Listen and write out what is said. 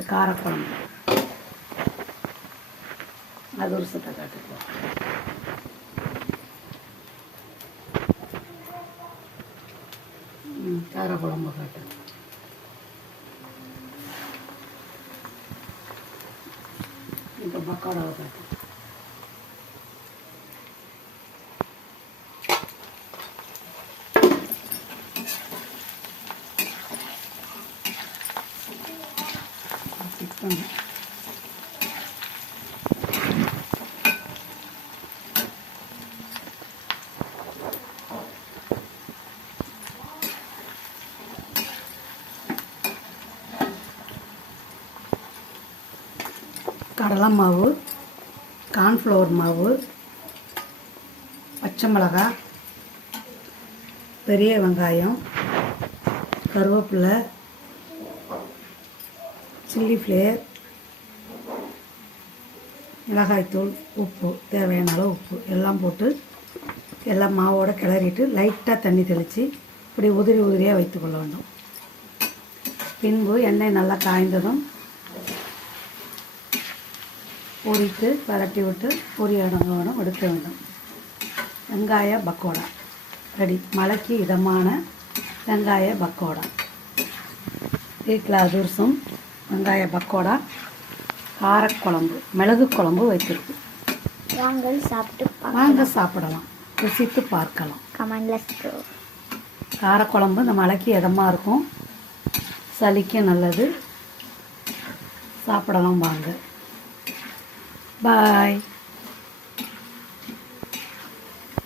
காட்டு காரக்குழம்பு அதிரசத்தை காட்டுக்குவோம். காரக்குழம்பு காட்டு. இப்போ பக்கோடாவை காட்டு. சிக்கன் கடலை மாவு, கார்ன்ஃப்ளவர் மாவு, பச்சை மிளகாய், பெரிய வெங்காயம், கருவேப்பிலை, சில்லி ஃப்ளேர், மிளகாய்த்தூள், உப்பு, தேவையான அளவு உப்பு எல்லாம் போட்டு எல்லாம் மாவோடு கிளறிட்டு லைட்டாக தண்ணி தெளித்து இப்படி உதிரி உதிரியாக வைத்துக்கொள்ள வேண்டும். பின்பு எண்ணெய் நல்லா காய்ந்ததும் பொரித்து பரட்டி விட்டு பொரியடங்கணும் எடுக்க வேண்டும். வெங்காய பக்கோடா ரெடி. மழைக்கு இதமான வெங்காய பக்கோடா. வீட்டில் அதிரசம், வெங்காய பக்கோடா, காரக்குழம்பு, மிளகு குழம்பு வைத்திருக்கு. வாங்க சாப்பிடலாம், ருசித்து பார்க்கலாம். காரக்குழம்பு இந்த மழைக்கு இதமாக இருக்கும், சளிக்கு நல்லது. சாப்பிடலாம் வாங்க. பாய்.